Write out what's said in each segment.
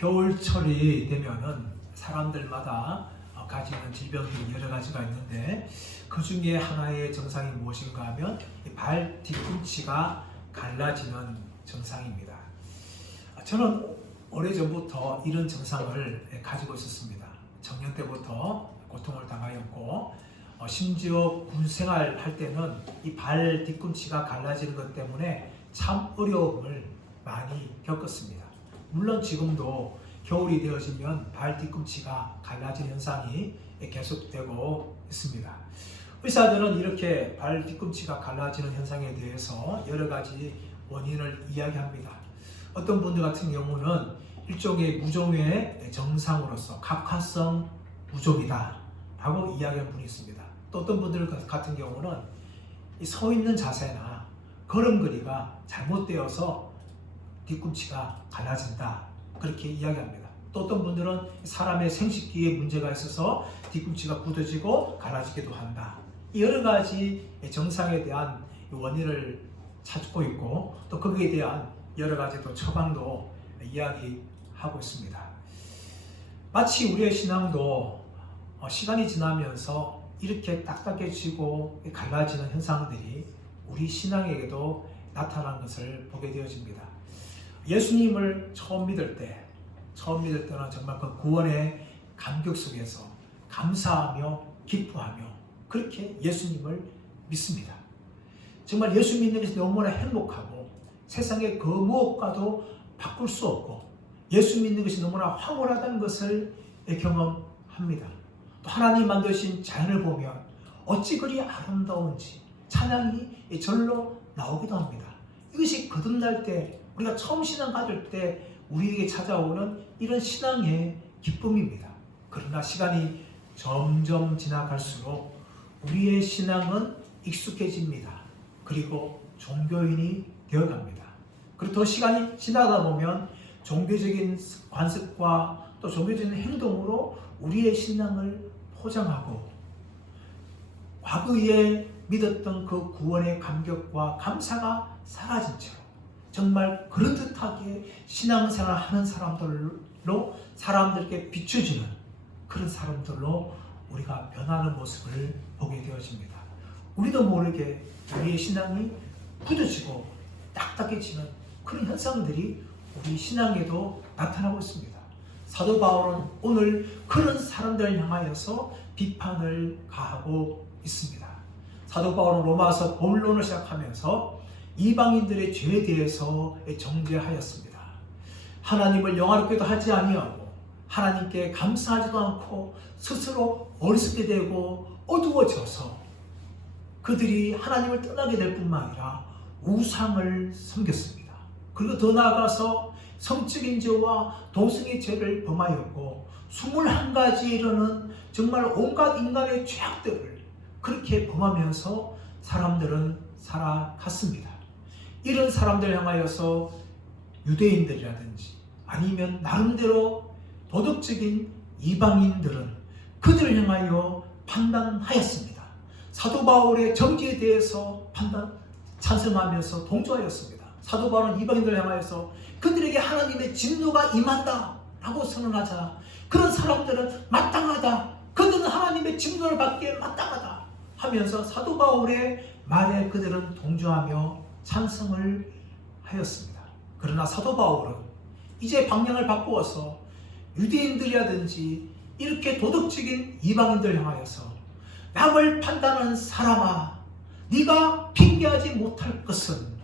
겨울철이 되면은 사람들마다 가지는 질병이 여러 가지가 있는데 그 중에 하나의 증상이 무엇인가 하면 발 뒤꿈치가 갈라지는 증상입니다. 저는 오래전부터 이런 증상을 가지고 있었습니다. 청년 때부터 고통을 당하였고 심지어 군 생활할 때는 이 발 뒤꿈치가 갈라지는 것 때문에 참 어려움을 많이 겪었습니다. 물론 지금도 겨울이 되어지면 발 뒤꿈치가 갈라지는 현상이 계속되고 있습니다. 의사들은 이렇게 발 뒤꿈치가 갈라지는 현상에 대해서 여러 가지 원인을 이야기합니다. 어떤 분들 같은 경우는 일종의 무좀의 증상으로서 각화성 무좀이다 라고 이야기하는 분이 있습니다. 또 어떤 분들 같은 경우는 서 있는 자세나 걸음걸이가 잘못되어서 뒤꿈치가 갈라진다 그렇게 이야기합니다. 또 어떤 분들은 사람의 생식기에 문제가 있어서 뒤꿈치가 굳어지고 갈라지기도 한다. 여러 가지 증상에 대한 원인을 찾고 있고 또 거기에 대한 여러 가지 또 처방도 이야기하고 있습니다. 마치 우리의 신앙도 시간이 지나면서 이렇게 딱딱해지고 갈라지는 현상들이 우리 신앙에게도 나타난 것을 보게 되어집니다. 예수님을 처음 믿을 때는 정말 그 구원의 감격 속에서 감사하며 기뻐하며 그렇게 예수님을 믿습니다. 정말 예수 믿는 것이 너무나 행복하고 세상의 그 무엇과도 바꿀 수 없고 예수 믿는 것이 너무나 황홀하다는 것을 경험합니다. 또 하나님 만드신 자연을 보면 어찌 그리 아름다운지 찬양이 절로 나오기도 합니다. 이것이 거듭날 때 우리가 처음 신앙 가질 때 우리에게 찾아오는 이런 신앙의 기쁨입니다. 그러나 시간이 점점 지나갈수록 우리의 신앙은 익숙해집니다. 그리고 종교인이 되어갑니다. 그리고 더 시간이 지나다 보면 종교적인 관습과 또 종교적인 행동으로 우리의 신앙을 포장하고 과거에 믿었던 그 구원의 감격과 감사가 사라진 채로 정말 그럴듯하게 신앙생활 하는 사람들로 사람들께 비춰지는 그런 사람들로 우리가 변하는 모습을 보게 되어집니다. 우리도 모르게 우리의 신앙이 굳어지고 딱딱해지는 그런 현상들이 우리 신앙에도 나타나고 있습니다. 사도 바울은 오늘 그런 사람들을 향하여서 비판을 가하고 있습니다. 사도 바울은 로마서 본론을 시작하면서 이방인들의 죄에 대해서 정죄하였습니다. 하나님을 영화롭게도 하지 아니하고 하나님께 감사하지도 않고 스스로 어리석게 되고 어두워져서 그들이 하나님을 떠나게 될 뿐만 아니라 우상을 섬겼습니다. 그리고 더 나아가서 성적인 죄와 도성의 죄를 범하였고 21가지에 이르는 정말 온갖 인간의 죄악들을 그렇게 범하면서 사람들은 살아갔습니다. 이런 사람들 향하여서 유대인들이라든지 아니면 나름대로 도덕적인 이방인들은 그들을 향하여 판단하였습니다. 사도 바울의 정죄에 대해서 찬성하면서 동조하였습니다. 사도 바울은 이방인들을 향하여서 그들에게 하나님의 진노가 임한다 라고 선언하자 그런 사람들은 마땅하다, 그들은 하나님의 진노를 받기에 마땅하다 하면서 사도 바울의 말에 그들은 동조하며 찬성을 하였습니다. 그러나 사도 바울은 이제 방향을 바꾸어서 유대인들이라든지 이렇게 도덕적인 이방인들 향하여서 남을 판단하는 사람아, 네가 핑계하지 못할 것은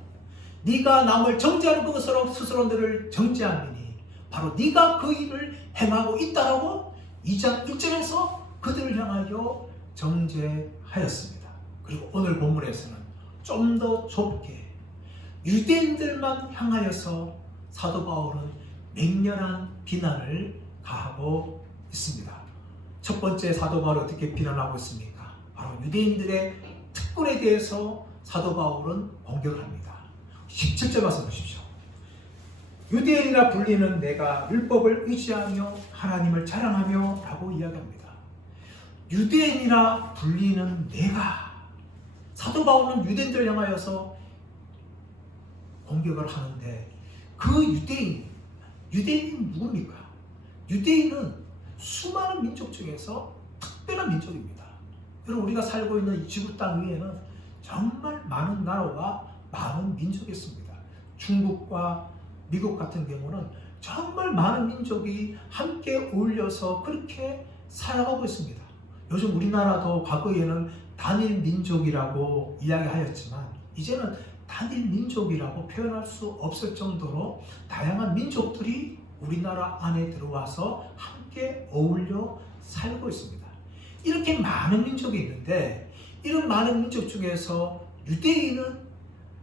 네가 남을 정죄하는 것으로 스스로 너를 정죄함이니 바로 네가 그 일을 행하고 있다라고 2장 1절에서 그들을 향하여 정죄하였습니다. 그리고 오늘 본문에서는 좀 더 좁게 유대인들만 향하여서 사도 바울은 맹렬한 비난을 가하고 있습니다. 첫 번째 사도 바울이 어떻게 비난하고 있습니까? 바로 유대인들의 특권에 대해서 사도 바울은 공격을 합니다. 17절 말씀 보십시오. 유대인이라 불리는 내가 율법을 의지하며 하나님을 자랑하며 라고 이야기합니다. 유대인이라 불리는 내가, 사도 바울은 유대인들을 향하여서 공격을 하는데 그 유대인이 누굽니까? 유대인은 수많은 민족 중에서 특별한 민족입니다. 여러분, 우리가 살고 있는 이 지구 땅 위에는 정말 많은 나라와 많은 민족이 있습니다. 중국과 미국 같은 경우는 정말 많은 민족이 함께 어울려서 그렇게 살아가고 있습니다. 요즘 우리나라도 과거에는 단일 민족이라고 이야기하였지만 이제는 단일 민족이라고 표현할 수 없을 정도로 다양한 민족들이 우리나라 안에 들어와서 함께 어울려 살고 있습니다. 이렇게 많은 민족이 있는데 이런 많은 민족 중에서 유대인은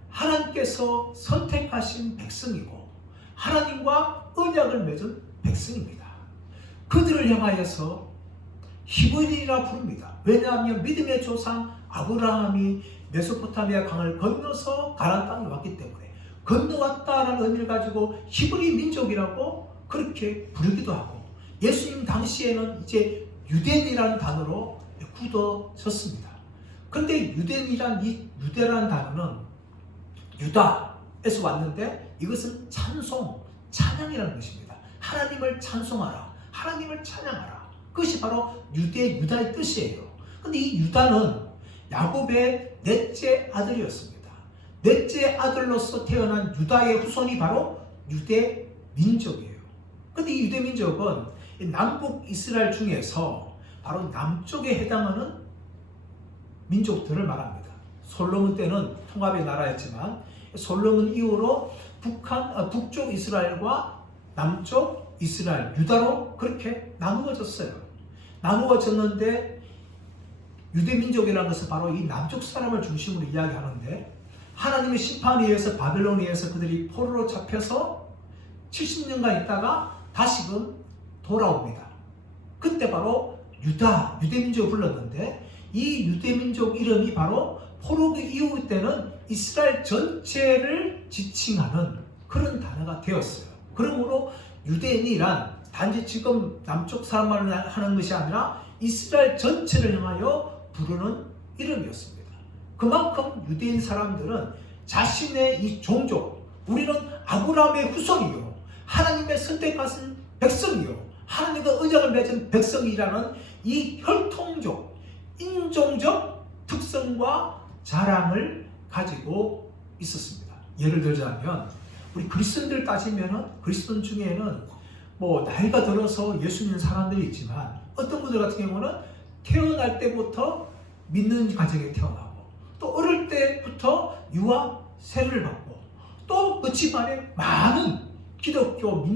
하나님께서 선택하신 백성이고 하나님과 언약을 맺은 백성입니다. 그들을 향하여서 히브리라 부릅니다. 왜냐하면 믿음의 조상 아브라함이 메소포타미아 강을 건너서 가나안 땅에 왔기 때문에 건너왔다라는 의미를 가지고 히브리 민족이라고 그렇게 부르기도 하고, 예수님 당시에는 이제 유대인이라는 단어로 굳어졌습니다. 그런데 유대인이란 이 유대라는 단어는 유다에서 왔는데 이것은 찬송, 찬양이라는 것입니다. 하나님을 찬송하라, 하나님을 찬양하라. 그것이 바로 유다의 뜻이에요. 그런데 이 유다는 야곱의 넷째 아들이었습니다. 넷째 아들로서 태어난 유다의 후손이 바로 유대 민족이에요. 그런데 이 유대 민족은 남북 이스라엘 중에서 바로 남쪽에 해당하는 민족들을 말합니다. 솔로몬 때는 통합의 나라였지만 솔로몬 이후로 북쪽 이스라엘과 남쪽 이스라엘, 유다로 그렇게 나누어졌어요. 나누어졌는데 유대 민족이라는 것은 바로 이 남쪽 사람을 중심으로 이야기하는데, 하나님의 심판에 의해서 바벨론에 의해서 그들이 포로로 잡혀서 70년간 있다가 다시금 돌아옵니다. 그때 바로 유대민족을 불렀는데, 이 유대민족 이름이 바로 포로기 이후 때는 이스라엘 전체를 지칭하는 그런 단어가 되었어요. 그러므로 유대인이란 단지 지금 남쪽 사람만 하는 것이 아니라 이스라엘 전체를 향하여 부르는 이름이었습니다. 그만큼 유대인 사람들은 자신의 이 종족, 우리는 아브라함의 후손이요, 하나님의 선택하신 백성이요, 하나님과 언약을 맺은 백성이라는 이 혈통적, 인종적 특성과 자랑을 가지고 있었습니다. 예를 들자면 우리 그리스도인들 따지면은 그리스도인 중에는 나이가 들어서 예수 믿는 사람들이 있지만 어떤 분들 같은 경우는 태어날 때부터 믿는 가정에 태어나고 또 어릴 때부터 유아 세례를 받고 또 그 집안에 많은 기독교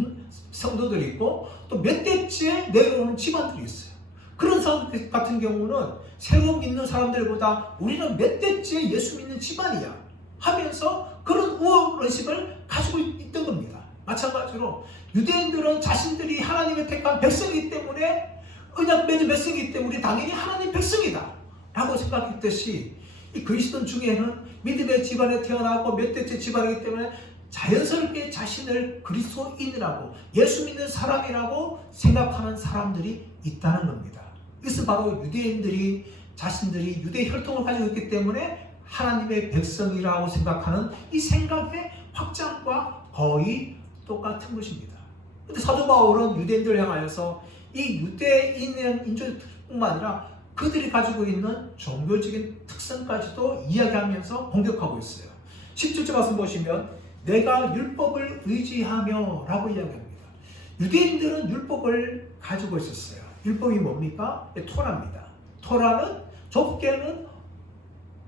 성도들이 있고 또 몇 대째 내려오는 집안들이 있어요. 그런 사람들 같은 경우는 새로 믿는 사람들보다 우리는 몇 대째 예수 믿는 집안이야 하면서 그런 우월의식을 가지고 있던 겁니다. 마찬가지로 유대인들은 자신들이 하나님의 택한 백성이기 때문에, 언약 맺은 백성이기 때문에 당연히 하나님 백성이다 라고 생각했듯이, 이 그리스도인 중에는 믿음의 집안에 태어나고 몇 대째 집안이기 때문에 자연스럽게 자신을 그리스도인이라고, 예수 믿는 사람이라고 생각하는 사람들이 있다는 겁니다. 이것은 바로 유대인들이 자신들이 유대 혈통을 가지고 있기 때문에 하나님의 백성이라고 생각하는 이 생각의 확장과 거의 똑같은 것입니다. 그런데 사도 바울은 유대인들을 향하여서 이 유대인의 인종뿐만 아니라 그들이 가지고 있는 종교적인 특성까지도 이야기하면서 공격하고 있어요. 17절 말씀 보시면 내가 율법을 의지하며 라고 이야기합니다. 유대인들은 율법을 가지고 있었어요. 율법이 뭡니까? 토라입니다. 토라는 좁게는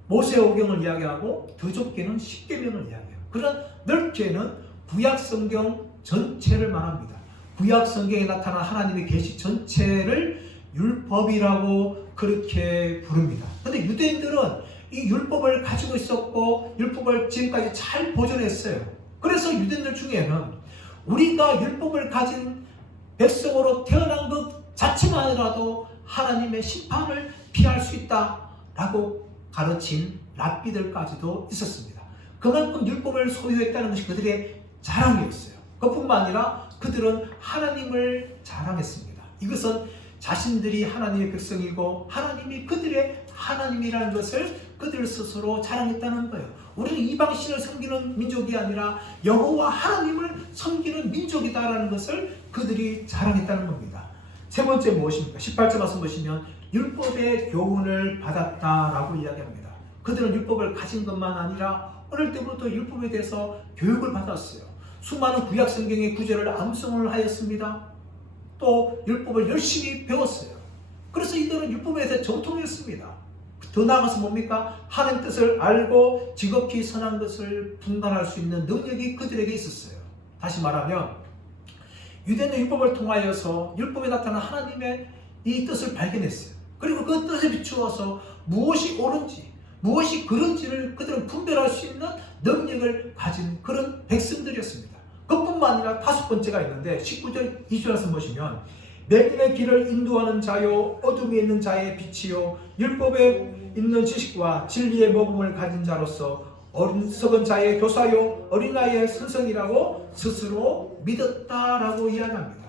모세오경을 이야기하고 더 좁게는 십계명을 이야기해요. 그러나 넓게는 구약성경 전체를 말합니다. 구약성경에 나타난 하나님의 계시 전체를 율법이라고 그렇게 부릅니다. 그런데 유대인들은 이 율법을 가지고 있었고 율법을 지금까지 잘 보존했어요. 그래서 유대인들 중에는 우리가 율법을 가진 백성으로 태어난 것 자체만이라도 하나님의 심판을 피할 수 있다라고 가르친 랍비들까지도 있었습니다. 그만큼 율법을 소유했다는 것이 그들의 자랑이었어요. 그뿐만 아니라 그들은 하나님을 자랑했습니다. 이것은 자신들이 하나님의 백성이고 하나님이 그들의 하나님이라는 것을 그들 스스로 자랑했다는 거예요. 우리는 이방신을 섬기는 민족이 아니라 여호와 하나님을 섬기는 민족이다라는 것을 그들이 자랑했다는 겁니다. 세 번째 무엇입니까? 18절 말씀 보시면 율법의 교훈을 받았다라고 이야기합니다. 그들은 율법을 가진 것만 아니라 어릴 때부터 율법에 대해서 교육을 받았어요. 수많은 구약 성경의 구절을 암송을 하였습니다. 또 율법을 열심히 배웠어요. 그래서 이들은 율법에 대해 정통했습니다. 더 나아가서 뭡니까? 하나님 뜻을 알고 지극히 선한 것을 분간할 수 있는 능력이 그들에게 있었어요. 다시 말하면 유대인의 율법을 통하여서 율법에 나타난 하나님의 이 뜻을 발견했어요. 그리고 그 뜻에 비추어서 무엇이 옳은지 무엇이 그른지를 그들은 분별할 수 있는 능력을 가진 그런 백성들이었습니다. 그뿐만 아니라 다섯 번째가 있는데 19절 20절에서 보시면 맹인의 길을 인도하는 자요 어둠에 있는 자의 빛이요 율법에 있는 지식과 진리의 모범을 가진 자로서 어리석은 자의 교사요 어린아이의 선생이라고 스스로 믿었다라고 이야기합니다.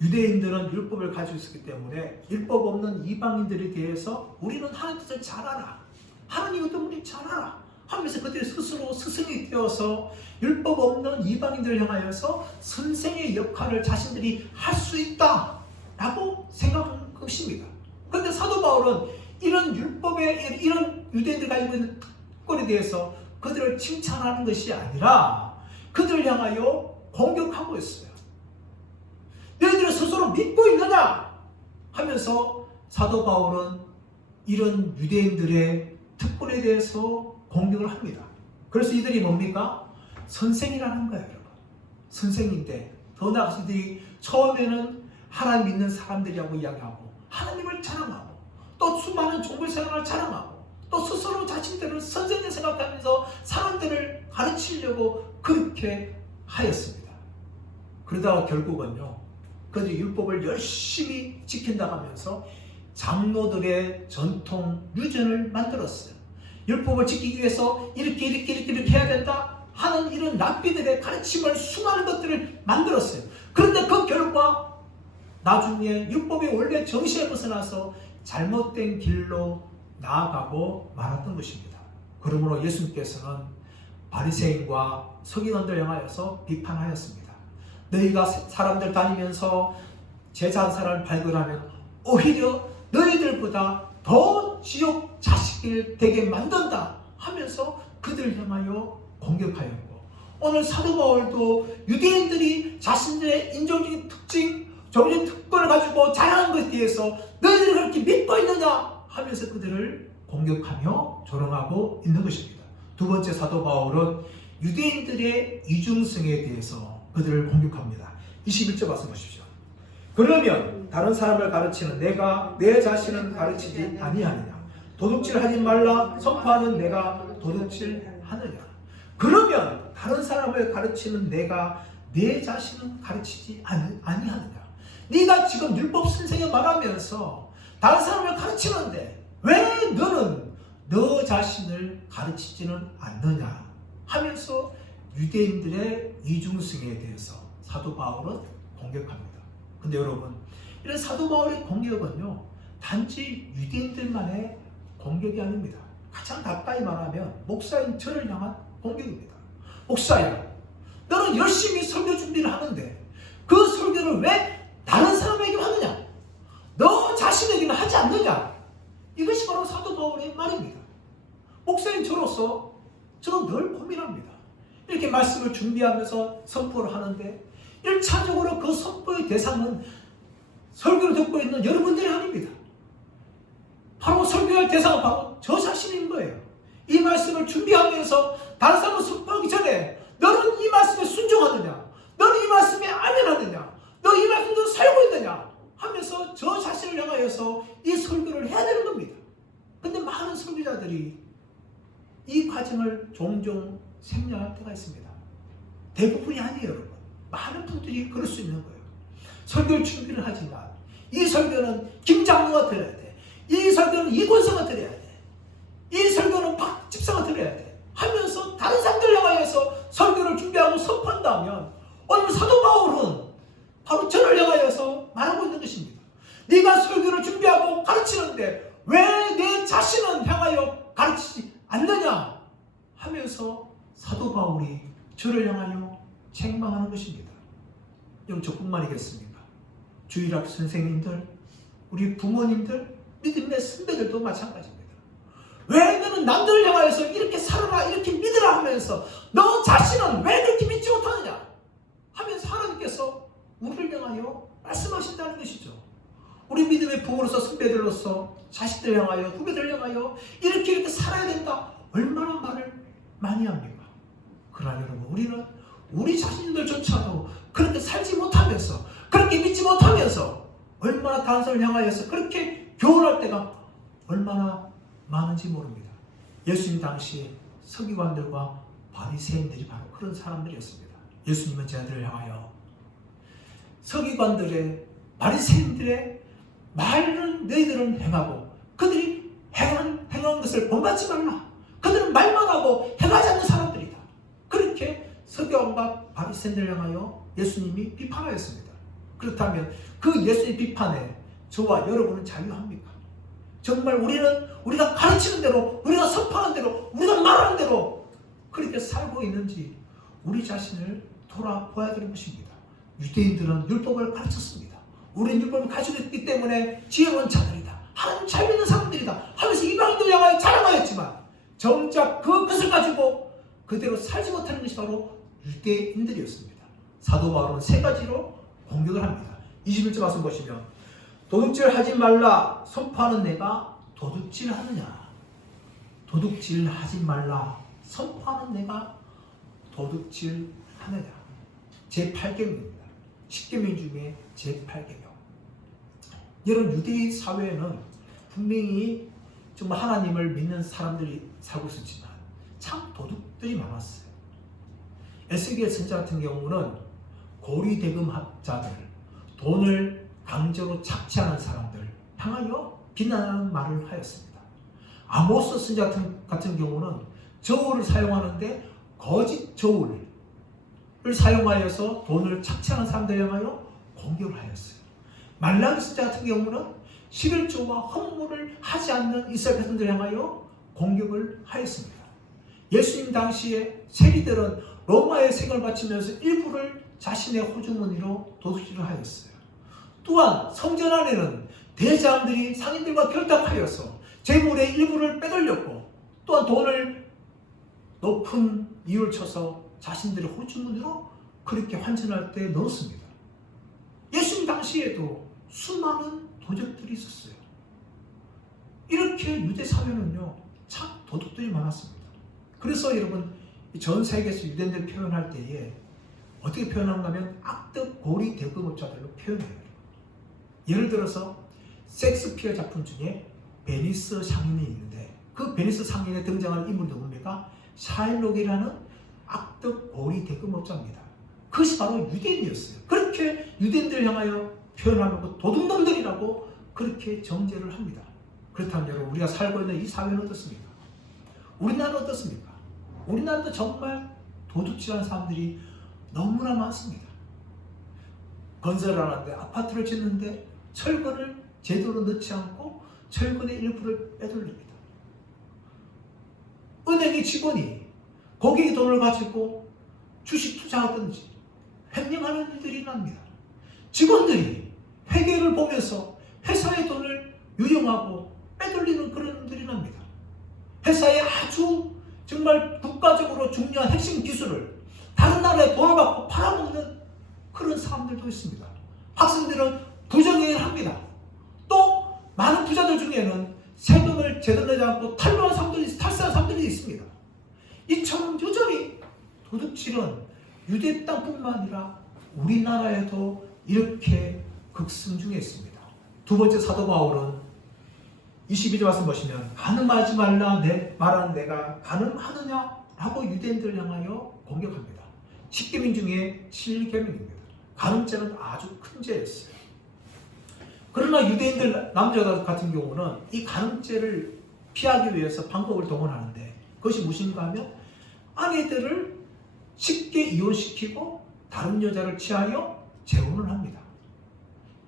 유대인들은 율법을 가지고 있었기 때문에 율법 없는 이방인들에 대해서 우리는 하나님 뜻을 잘 알아, 하나님의 뜻을 잘 알아 하면서 그들이 스스로 스승이 되어서 율법 없는 이방인들을 향하여서 선생의 역할을 자신들이 할 수 있다라고 생각한 것입니다. 그런데 사도 바울은 이런 율법의 이런 유대인들 가지고 있는 특권에 대해서 그들을 칭찬하는 것이 아니라 그들을 향하여 공격하고 있어요. 너희들은 스스로 믿고 있느냐 하면서 사도 바울은 이런 유대인들의 특권에 대해서 공격을 합니다. 그래서 이들이 뭡니까? 선생이라는 거예요, 여러분. 선생인데 더 나아가서 이들이 처음에는 하나님 믿는 사람들이라고 이야기하고 하나님을 자랑하고 또 수많은 종교 생활을 자랑하고 또 스스로 자신들을 선생님 생각하면서 사람들을 가르치려고 그렇게 하였습니다. 그러다가 결국은요, 그들이 율법을 열심히 지킨다고 하면서 장로들의 전통 유전을 만들었어요. 율법을 지키기 위해서 이렇게 해야 된다 하는 이런 랍비들의 가르침을 수많은 것들을 만들었어요. 그런데 그 결과 나중에 율법의 원래 정신에 벗어나서 잘못된 길로 나아가고 말았던 것입니다. 그러므로 예수님께서는 바리새인과 서기관들 향하여서 비판하였습니다. 너희가 사람들 다니면서 제자 한 사람을 발견하면 오히려 너희들보다 더 지옥 자식이 되게 만든다 하면서 그들을 향하여 공격하였고, 오늘 사도 바울도 유대인들이 자신들의 인종적인 특징, 종교적 특권을 가지고 자랑한 것에 대해서 너희들이 그렇게 믿고 있느냐 하면서 그들을 공격하며 조롱하고 있는 것입니다. 두 번째, 사도 바울은 유대인들의 이중성에 대해서 그들을 공격합니다. 21절 말씀 보십시오. 그러면 다른 사람을 가르치는 내가 내 자신은 가르치지 아니하느냐? 도둑질하지 말라 선포하는 내가 도둑질하느냐? 그러면 다른 사람을 가르치는 내가 내 자신은 가르치지 아니하느냐? 네가 지금 율법 선생을 말하면서 다른 사람을 가르치는데 왜 너는 너 자신을 가르치지는 않느냐 하면서 유대인들의 이중성에 대해서 사도 바울은 공격합니다. 근데 여러분, 이런 사도 바울의 공격은요, 단지 유대인들만의 공격이 아닙니다. 가장 가까이 말하면 목사인 저를 향한 공격입니다. 목사야, 너는 열심히 설교 준비를 하는데 그 설교를 왜 다른 사람에게 하느냐? 너 자신에게는 하지 않느냐? 이것이 바로 사도 바울의 말입니다. 목사인 저로서 저는 늘 고민합니다. 이렇게 말씀을 준비하면서 선포를 하는데 1차적으로 그 선포의 대상은 설교를 듣고 있는 여러분들이 아닙니다. 바로 설교할 대상은 바로 저 자신인 거예요. 이 말씀을 준비하면서 다른 사람을 선포하기 전에 너는 이 말씀에 순종하느냐? 너는 이 말씀에 아멘하느냐? 너 이 말씀대로 살고 있느냐? 하면서 저 자신을 향하여서 이 설교를 해야 되는 겁니다. 근데 많은 설교자들이 이 과정을 종종 생략할 때가 있습니다. 대부분이 아니에요, 여러분. 많은 분들이 그럴 수 있는 거예요. 설교를 준비를 하지만 이 설교는 김 장로가 들어야 돼. 이 설교는 이 권사가 들어야 돼. 이 설교는 박 집사가 들어야 돼. 하면서 다른 사람들 향하여서 설교를 준비하고 선포한다면 오늘 사도 바울은 바로 저를 향하여서 말하고 있는 것입니다. 네가 설교를 준비하고 가르치는데 왜 내 자신은 향하여 가르치지 않느냐? 하면서 사도 바울이 저를 향하여 책망하는 것입니다. 여러분, 저뿐만이겠습니까? 주일학 선생님들, 우리 부모님들, 믿음의 선배들도 마찬가지입니다. 왜 너는 남들을 향하여서 이렇게 살아라, 이렇게 믿으라 하면서 너 자신은 왜 그렇게 믿지 못하느냐 하면서 하나님께서 우리를 향하여 말씀하신다는 것이죠. 우리 믿음의 부모로서, 선배들로서, 자식들 향하여, 후배들 향하여 이렇게 살아야 된다, 얼마나 말을 많이 합니까? 그러나 여러분, 우리는 우리 자신들조차도 그렇게 살지 못하면서, 그렇게 믿지 못하면서 얼마나 다른 사람을 향하여서 그렇게 교훈할 때가 얼마나 많은지 모릅니다. 예수님 당시에 서기관들과 바리새인들이 바로 그런 사람들이었습니다. 예수님은 저들을 향하여 서기관들의, 바리새인들의 말은 너희들은 행하고 그들이 행하는 것을 본받지 말라. 그들은 말만 하고 행하지 않는 사람들이다. 그렇게 서기관과 바리새인들을 향하여 예수님이 비판하였습니다. 그렇다면 그 예수의 비판에 저와 여러분은 자유합니까? 정말 우리가 가르치는 대로, 우리가 선포하는 대로, 우리가 말하는 대로 그렇게 살고 있는지 우리 자신을 돌아보아야 되는 것입니다. 유대인들은 율법을 가르쳤습니다. 우리는 율법을 가지고 있기 때문에 지혜로운 자들이다, 하나님 잘 믿는 사람들이다 하면서 이방인들 향하여 자랑하였지만 정작 그것을 가지고 그대로 살지 못하는 것이 바로 유대인들이었습니다. 사도 바울은 세 가지로 공격을 합니다. 21절 말씀 보시면 도둑질 하지 말라 선포하는 내가 도둑질 하느냐. 도둑질 하지 말라 선포하는 내가 도둑질 하느냐. 제8계명입니다. 10계명 중에 제8계명. 여러분, 유대인 사회에는 분명히 정말 하나님을 믿는 사람들이 살고 있었지만 참 도둑들이 많았어요. 에스겔 선지자 같은 경우는 고리대금자들, 돈을 강제로 착취하는 사람들 향하여 비난하는 말을 하였습니다. 아모스 선지자 같은 경우는 저울을 사용하는데 거짓 저울을 사용하여서 돈을 착취하는 사람들 향하여 공격을 하였어요. 말라기 선지자 같은 경우는 11조와 헌물을 하지 않는 이스라엘 백성들 향하여 공격을 하였습니다. 예수님 당시에 세리들은 로마의 세금을 바치면서 일부를 자신의 호주머니로 도둑질을 하였어요. 또한 성전 안에는 대제사장들이 상인들과 결탁하여서 재물의 일부를 빼돌렸고, 또한 돈을 높은 이유를 쳐서 자신들의 호주머니로 그렇게 환전할 때 넣었습니다. 예수님 당시에도 수많은 도적들이 있었어요. 이렇게 유대 사회는요, 참 도둑들이 많았습니다. 그래서 여러분, 전 세계에서 유대인들 표현할 때에 어떻게 표현하는가 하면 악덕 고리 대금업자들로 표현해요. 예를 들어서 섹스피어 작품 중에 베니스 상인이 있는데 그 베니스 상인에 등장하는 인물이 누굽니까? 샤일록이라는 악덕 고리 대금업자입니다. 그것이 바로 유대인이었어요. 그렇게 유대인들 향하여 표현하고 도둑놈들이라고 그렇게 정죄를 합니다. 그렇다면 여러분, 우리가 살고 있는 이 사회는 어떻습니까? 우리나라는 어떻습니까? 우리나라도 정말 도둑질하는 사람들이 너무나 많습니다. 건설을 하는데, 아파트를 짓는데 철근을 제대로 넣지 않고 철근의 일부를 빼돌립니다. 은행의 직원이 고객의 돈을 가지고 주식 투자하든지 횡령하는 일들이 납니다. 직원들이 회계를 보면서 회사의 돈을 유용하고 빼돌리는 그런 일들이 납니다. 회사의 아주 정말 국가적으로 중요한 핵심 기술을 다른 나라에 돈을 받고 팔아먹는 그런 사람들도 있습니다. 학생들은 부정행위를 합니다. 또 많은 부자들 중에는 세금을 제대로 내지 않고 탈세한 사람들이 있습니다. 이처럼 여전히 도둑질은 유대 땅뿐만 아니라 우리나라에도 이렇게 극승 중에 있습니다. 두 번째 사도 바울은 22절 말씀 보시면 간음하지 말라 말하는 내가 간음하느냐 라고 유대인들을 향하여 공격합니다. 10계명 중에 7계명입니다. 간음죄는 아주 큰 죄였어요. 그러나 유대인들 남자 같은 경우는 이 간음죄를 피하기 위해서 방법을 동원하는데 그것이 무엇인가 하면 아내들을 쉽게 이혼시키고 다른 여자를 취하여 재혼을 합니다.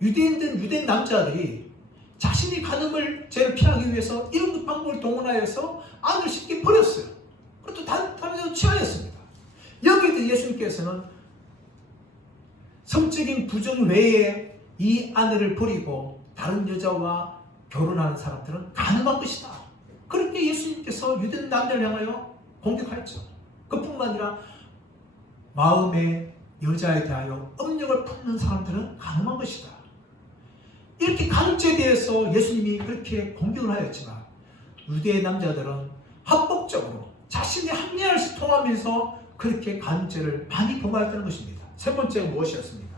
유대인 남자들이 자신이 간음을 죄를 피하기 위해서 이런 방법을 동원하여서 아내를 쉽게 버렸어요. 그리고 또 다른 취하였습니다. 여기에 예수님께서는 성적인 부정 외에 이 아내를 버리고 다른 여자와 결혼하는 사람들은 가능한 것이다. 그렇게 예수님께서 유대 남자를 향하여 공격하였죠. 그뿐만 아니라 마음의 여자에 대하여 음력을 품는 사람들은 가능한 것이다. 이렇게 가늠죄에 대해서 예수님이 그렇게 공격을 하였지만 유대의 남자들은 합법적으로 자신의 합리화를 통하면서 그렇게 가늠죄를 많이 범하였다는 것입니다. 세 번째가 무엇이었습니까?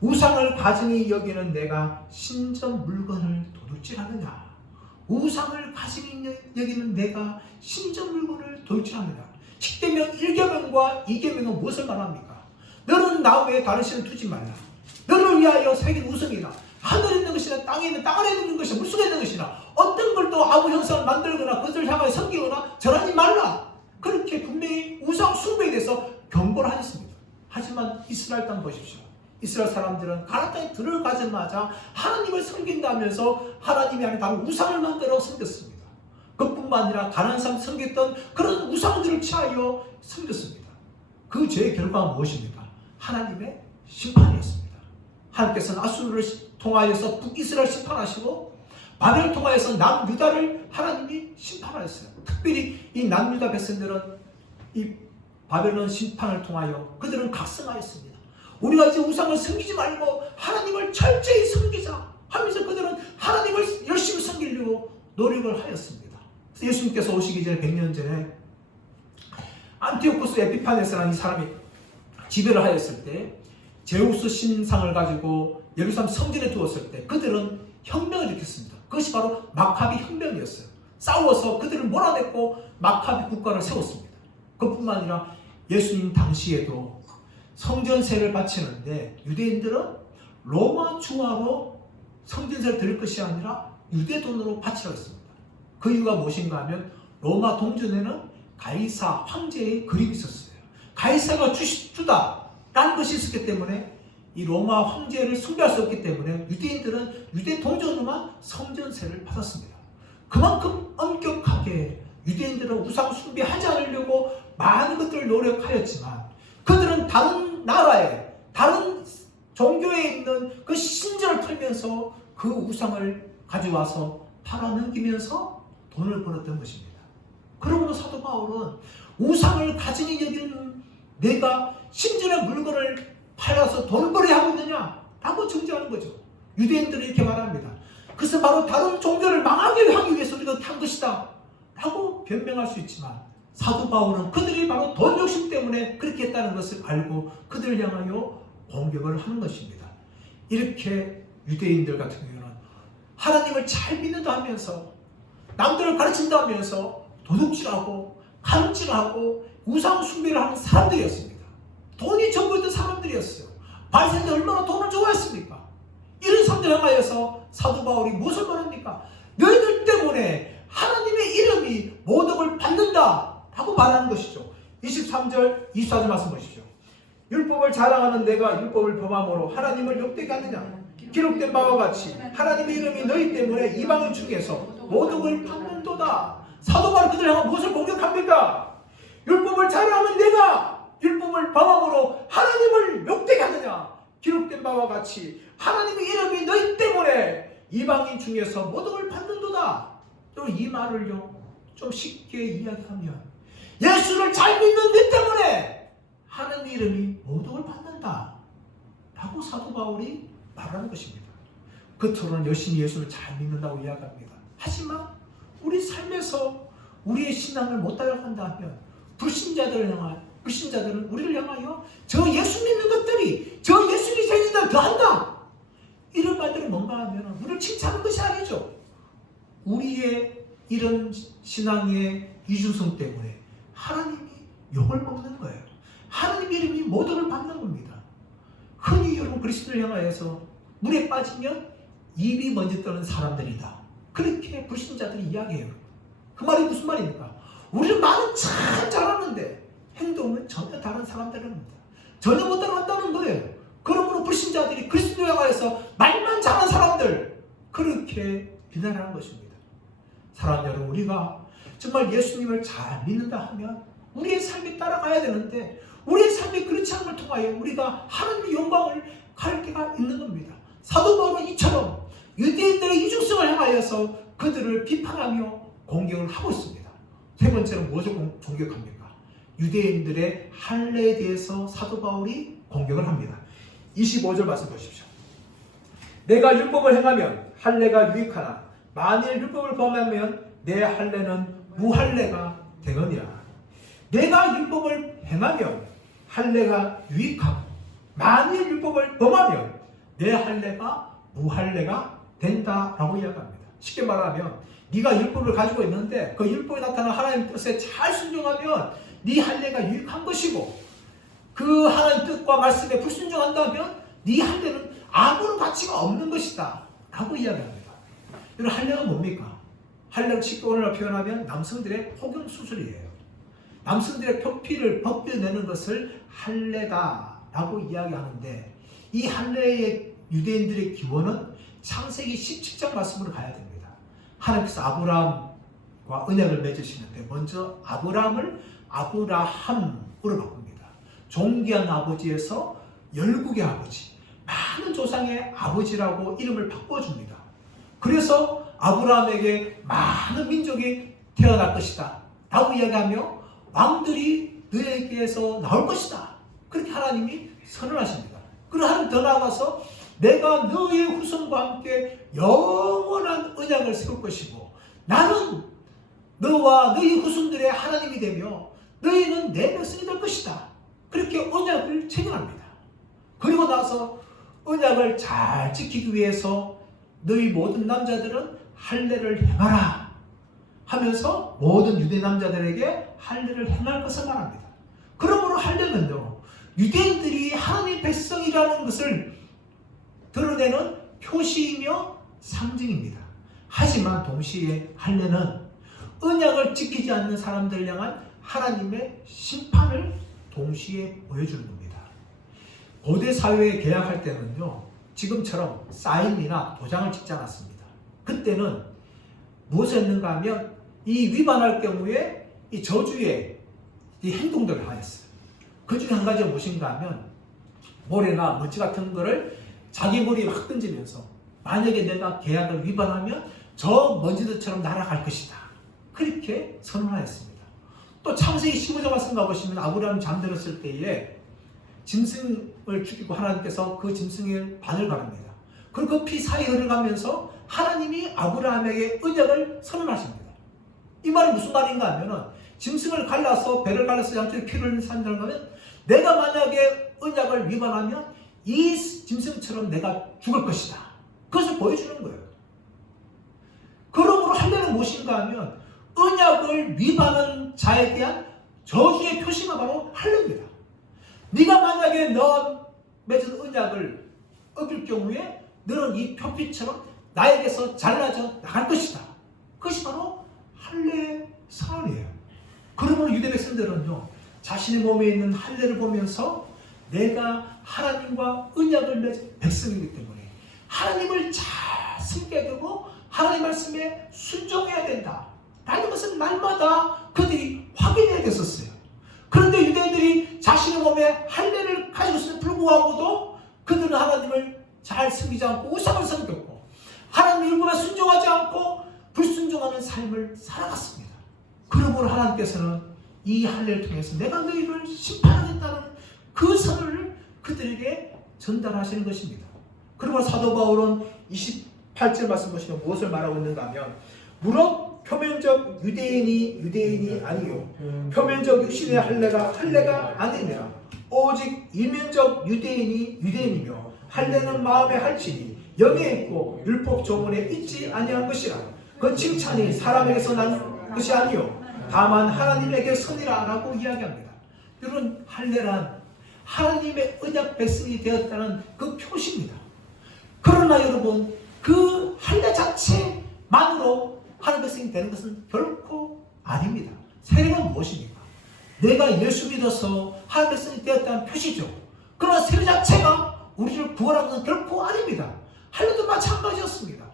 우상을 가증히 여기는 내가 신전 물건을 도둑질하느냐? 우상을 가증히 여기는 내가 신전 물건을 도둑질하느냐? 10계명 1계명과 2계명은 무엇을 말합니까? 너는 나 외에 다른 신을 두지 말라. 너를 위하여 새긴 우상이라. 하늘에 있는 것이나 땅에 있는 땅 아래 있는 것이나 물속에 있는 것이나 어떤 걸 또 아무 형상을 만들거나 그것을 향하여 섬기거나 절하지 말라. 그렇게 분명히 우상 숭배에 대해서 경고를 하셨습니다. 하지만 이스라엘 땅 보십시오. 이스라엘 사람들은 가나안 땅에 들어가자마자 하나님을 섬긴다면서 하나님이 아닌 다른 우상을 만들어 섬겼습니다. 그뿐만 아니라 가나안 사람 섬겼던 그런 우상들을 취하여 섬겼습니다. 그 죄의 결과가 무엇입니까? 하나님의 심판이었습니다. 하나님께서는 아수르를 통하여서 북이스라엘 심판하시고 바벨을 통하여서 남유다를 하나님이 심판하였어요. 특별히 이 남유다 백성들은 이 바벨론 심판을 통하여 그들은 각성하였습니다. 우리가 이제 우상을 섬기지 말고 하나님을 철저히 섬기자 하면서 그들은 하나님을 열심히 섬기려고 노력을 하였습니다. 그래서 예수님께서 오시기 전에 100년 전에 안티오쿠스 에피파네스라는 이 사람이 지배를 하였을 때 제우스 신상을 가지고 예루살렘 성전에 두었을 때 그들은 혁명을 일으켰습니다. 그것이 바로 마카비 혁명이었어요. 싸워서 그들을 몰아냈고 마카비 국가를 세웠습니다. 그뿐만 아니라 예수님 당시에도 성전세를 바치는데 유대인들은 로마 중화로 성전세를 드릴 것이 아니라 유대 돈으로 바치라고 했습니다. 그 이유가 무엇인가 하면 로마 동전에는 가이사 황제의 그림이 있었어요. 가이사가 주다라는 것이 있었기 때문에 이 로마 황제를 숭배할 수 없기 때문에 유대인들은 유대 동전으로만 성전세를 받았습니다. 그만큼 엄격하게 유대인들은 우상 숭배하지 않으려고 많은 것들을 노력하였지만 그들은 다른 나라에 다른 종교에 있는 그 신전을 털면서 그 우상을 가져와서 팔아넘기면서 돈을 벌었던 것입니다. 그러므로 사도 바울은 우상을 가증히 여기는 내가 신전의 물건을 팔아서 돈벌이 하고 있느냐? 라고 정죄하는 거죠. 유대인들은 이렇게 말합니다. 그래서 바로 다른 종교를 망하게 하기 위해서 우리가 한 것이다 라고 변명할 수 있지만 사도 바울은 그들이 바로 돈 욕심 때문에 그렇게 했다는 것을 알고 그들을 향하여 공격을 하는 것입니다. 이렇게 유대인들 같은 경우는 하나님을 잘 믿는다 하면서 남들을 가르친다 하면서 도둑질하고 가늠질하고 우상 숭배를 하는 사람들이었습니다. 돈이 전부였던 사람들이었어요. 바리새인들 얼마나 돈을 좋아했습니까? 이런 사람들 향하여서 사도 바울이 무엇을 말합니까? 너희들 때문에 하나님의 이름이 모독을 받는다 라고 말하는 것이죠. 23절 24절 말씀 보십시오. 율법을 자랑하는 내가 율법을 범함으로 하나님을 욕되게 하느냐? 기록된 바와 같이 하나님의 이름이 너희 때문에 이방인 중에서 모독을 받는도다. 사도 바울이 그들 향해 무엇을 공격합니까? 율법을 자랑하는 내가 율법을 범함으로 하나님을 욕되게 하느냐? 기록된 바와 같이 하나님의 이름이 너희 때문에 이방인 중에서 모독을 받는도다. 또 이 말을요 좀 쉽게 이야기하면 예수를 잘 믿는 너 때문에 하나님의 이름이 모독을 받는다 라고 사도 바울이 말하는 것입니다. 겉으로는 열심히 예수를 잘 믿는다고 이야기합니다. 하지만 우리 삶에서 우리의 신앙을 못 따라간다 하면 불신자들은 우리를 향하여 저 예수 믿는 것들이 저 예수님이 생긴다 더한다 이런 말들이 뭔가 하면 우리를 칭찬하는 것이 아니죠. 우리의 이런 신앙의 이중성 때문에 하나님이 욕을 먹는 거예요. 하나님 이름이 모독을 받는 겁니다. 흔히 여러분 그리스도를 향하여서 물에 빠지면 입이 먼저 떠는 사람들이다. 그렇게 불신자들이 이야기해요. 그 말이 무슨 말입니까? 우리는 말은 참 잘하는데 행동은 전혀 다른 사람들입니다. 전혀 못 따라간다는 거예요. 그러므로 불신자들이 그리스도를 향하여서 말만 잘한 사람들 그렇게 비난하는 것입니다. 사랑하는 여러분, 우리가 정말 예수님을 잘 믿는다 하면 우리의 삶이 따라가야 되는데 우리의 삶이 그렇지 않은 걸 통하여 우리가 하나님의 영광을 갈 때가 있는 겁니다. 사도 바울은 이처럼 유대인들의 이중성을 향하여서 그들을 비판하며 공격을 하고 있습니다. 세 번째로 무엇을 공격합니까? 유대인들의 할례에 대해서 사도 바울이 공격을 합니다. 25절 말씀 보십시오. 내가 율법을 행하면 할례가 유익하나 만일 율법을 범하면 내 할례는 무할례가 되느니라. 내가 율법을 행하면 할례가 유익하고 만일 율법을 범하면 내 할례가 무할례가 된다라고 이야기합니다. 쉽게 말하면 네가 율법을 가지고 있는데 그 율법에 나타난 하나님의 뜻에 잘 순종하면 네 할례가 유익한 것이고 그 하나님 뜻과 말씀에 불순종한다면 네 할례는 아무런 가치가 없는 것이다 라고 이야기합니다. 여러분, 할례가 뭡니까? 할례를 쉽게 오늘날 표현하면 남성들의 폭염수술이에요. 남성들의 표피를 벗겨내는 것을 할례다라고 이야기하는데 이 할례의 유대인들의 기원은 창세기 17장 말씀으로 가야 됩니다. 하나님께서 아브라함과 언약을 맺으시는데 먼저 아브라함을 아브라함으로 바꿉니다. 존귀한 아버지에서 열국의 아버지, 많은 조상의 아버지라고 이름을 바꿔줍니다. 그래서 아브라함에게 많은 민족이 태어날 것이다 라고 이야기하며 왕들이 너에게서 나올 것이다. 그렇게 하나님이 선언하십니다. 그리고 하나님 더 나아가서 내가 너의 후손과 함께 영원한 언약을 세울 것이고 나는 너와 너희 후손들의 하나님이 되며 너희는 내 백성이 될 것이다. 그렇게 언약을 체결합니다. 그리고 나서 언약을 잘 지키기 위해서 너희 모든 남자들은 할례를 행하라 하면서 모든 유대 남자들에게 할례를 행할 것을 말합니다. 그러므로 할례는요, 유대인들이 하나님의 백성이라는 것을 드러내는 표시이며 상징입니다. 하지만 동시에 할례는 언약을 지키지 않는 사람들 향한 하나님의 심판을 동시에 보여주는 겁니다. 고대 사회에 계약할 때는요, 지금처럼 사인이나 도장을 찍지 않았습니다. 그때는 무엇을 했는가 하면 이 위반할 경우에 이 저주의 이 행동들을 하였어요. 그 중에 한 가지가 무엇인가 하면 모래나 먼지 같은 거를 자기 머리에 막 던지면서 만약에 내가 계약을 위반하면 저 먼지들처럼 날아갈 것이다. 그렇게 선언하였습니다. 또 창세기 15장 말씀 가보시면 아브라함이 잠들었을 때에 짐승을 죽이고 하나님께서 그 짐승의 반을 가릅니다. 그리고 그 피 사이 흘러가면서 하나님이 아브라함에게 언약을 선언하십니다. 이 말이 무슨 말인가 하면은 짐승을 갈라서 배를 갈라서 양쪽에 피를 흘린다는 거는 내가 만약에 언약을 위반하면 이 짐승처럼 내가 죽을 것이다. 그것을 보여주는 거예요. 그러므로 할례는 무엇인가 하면 언약을 위반한 자에 대한 저주의 표시가 바로 할례입니다. 네가 만약에 너 맺은 언약을 어길 경우에 너는 이 표피처럼 나에게서 잘라져 나갈 것이다. 그것이 바로 할례의 선언이에요. 그러므로 유대 백성들은요, 자신의 몸에 있는 할례를 보면서 내가 하나님과 언약을 맺은 백성이기 때문에 하나님을 잘 섬겨야 되고 하나님 말씀에 순종해야 된다 라는 것은 날마다 그들이 확인해야 됐었어요. 그런데 유대인들이 자신의 몸에 할례를 가지고 있음에 불구하고도 그들은 하나님을 잘 섬기지 않고 우상을 섬겼고 하나님의 율법에 순종하지 않고 불순종하는 삶을 살아갔습니다. 그러므로 하나님께서는 이 할례를 통해서 내가 너희를 심판하겠다는 그 선언을 그들에게 전달하시는 것입니다. 그리고 사도 바울은 28절 말씀 보시면 무엇을 말하고 있는가 하면 무릇 표면적 유대인이 아니요 표면적 육신의 할례가 아니니라 오직 이면적 유대인이며 할례는 마음에 할지니 영에 있고 율법 조문에 있지 아니한 것이라 그 칭찬이 사람에게서 난 것이 아니요 다만 하나님에게 선이라 라고 이야기합니다. 여러분, 할례란 하나님의 언약 백성이 되었다는 그 표시입니다. 그러나 여러분, 그 할례 자체만으로 하나님 백성이 되는 것은 결코 아닙니다. 세례는 무엇입니까? 내가 예수 믿어서 하나님 백성이 되었다는 표시죠. 그러나 세례 자체가 우리를 구원하는 것은 결코 아닙니다. 할례도 마찬가지였습니다.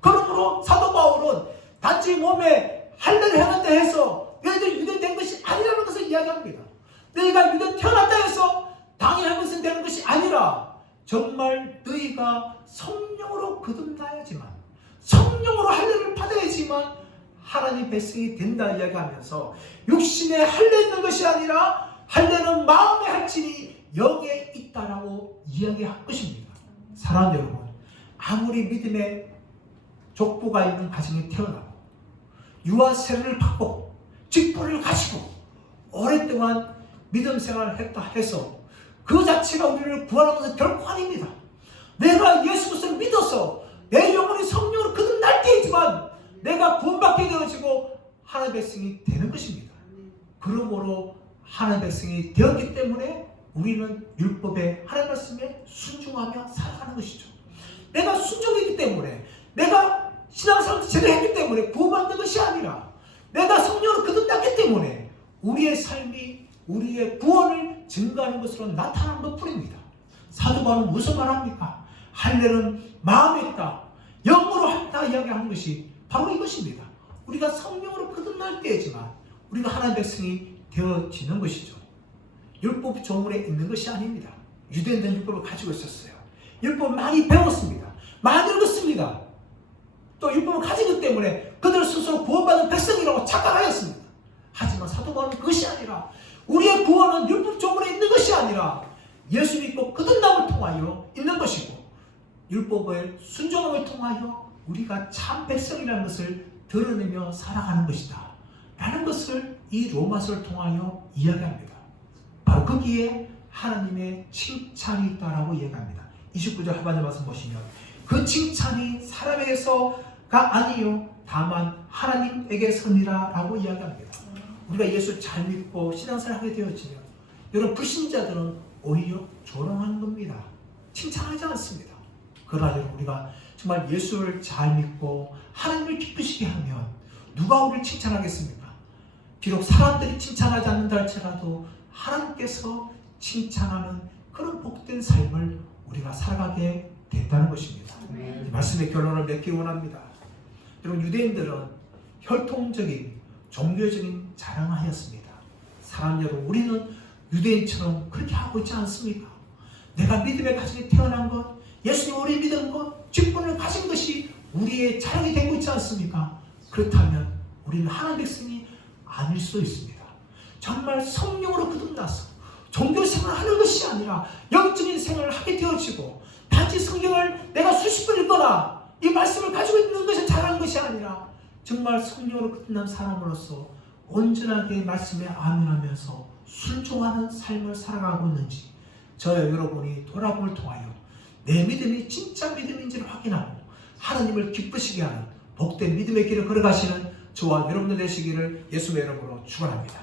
그러므로 사도 바울은 단지 몸에 할례를 행한다 해서 너희들 유대인 된 것이 아니라는 것을 이야기합니다. 성령으로 거듭나야지만, 성령으로 할례를 받아야지만 하나님 백성이 된다 이야기하면서, 육신의 할례 있는 것이 아니라 할례는 마음의 할지니 영에 있다라고 이야기한 것입니다. 사랑하는 여러분, 아무리 믿음의 족보가 있는 가정에 태어나고 유아 세례를 받고 직분을 가지고 오랫동안 믿음 생활을 했다 해서 그 자체가 우리를 구하는 것은 결코 아닙니다. 내가 예수 그리스도를 믿어서 내 영혼이 성령으로 거듭날 때이지만 내가 구원받게 되어지고 하나님의 백성이 되는 것입니다. 그러므로 하나님의 백성이 되었기 때문에 우리는 율법의 하나님 말씀에 순종하며 살아가는 것이죠. 내가 순종했기 때문에, 내가 신앙생활을 제대로 했기 때문에 구원받는 것이 아니라 내가 성령으로 거듭났기 때문에 우리의 삶이 우리의 구원을 증거하는 것으로 나타나는 것 뿐입니다. 사도 바울은 무슨 말합니까? 할례는 마음에 있다, 영으로 한다 이야기하는 것이 바로 이것입니다. 우리가 성령으로 거듭날 때이지만 우리가 하나님의 백성이 되어지는 것이죠. 율법 조문에 있는 것이 아닙니다. 유대인들은 율법을 가지고 있었어요. 율법을 많이 배웠습니다. 많이 읽었습니다. 또 율법을 가지기 때문에 그들 스스로 구원받은 백성이라고 착각하였습니다. 하지만 사도 바울은 그것이 아니라, 우리의 구원은 율법 조문에 있는 것이 아니라 예수 믿고 거듭남을 통하여 있는 것이고, 율법의 순종함을 통하여 우리가 참 백성이라는 것을 드러내며 살아가는 것이다 라는 것을 이 로마서를 통하여 이야기합니다. 바로 거기에 하나님의 칭찬이 있다라고 이야기합니다. 29절 하반절 말씀 보시면, 그 칭찬이 사람에게서가 아니요 다만 하나님에게서니라 라고 이야기합니다. 우리가 예수를 잘 믿고 신앙생활을 하게 되어지면 여러분, 불신자들은 오히려 조롱하는 겁니다. 칭찬하지 않습니다. 그러나 여러분, 우리가 정말 예수를 잘 믿고 하나님을 기쁘시게 하면 누가 우리를 칭찬하겠습니까? 비록 사람들이 칭찬하지 않는다 할지라도 하나님께서 칭찬하는 그런 복된 삶을 우리가 살아가게 된다는 것입니다. 이 말씀의 결론을 맺기 원합니다. 여러분, 유대인들은 혈통적인 종교적인 자랑을 하였습니다. 사랑 여러분, 우리는 유대인처럼 그렇게 하고 있지 않습니까? 내가 믿음의 가정에 태어난 것, 예수님 오래 믿은 것, 직분을 가진 것이 우리의 자랑이 되고 있지 않습니까? 그렇다면 우리는 하나님의 백성이 아닐 수 있습니다. 정말 성령으로 거듭나서 종교 생활을 하는 것이 아니라 영적인 생활을 하게 되어지고, 단지 성경을 내가 수십 번 읽거나 이 말씀을 가지고 있는 것이 잘하는 것이 아니라 정말 성령으로 거듭난 사람으로서 온전하게 말씀에 아멘하면서 순종하는 삶을 살아가고 있는지 저와 여러분이 돌아봄을 통하여 내 믿음이 진짜 믿음인지를 확인하고 하나님을 기쁘시게 하는 복된 믿음의 길을 걸어가시는 저와 여러분들 되시기를 예수의 이름으로 축원합니다.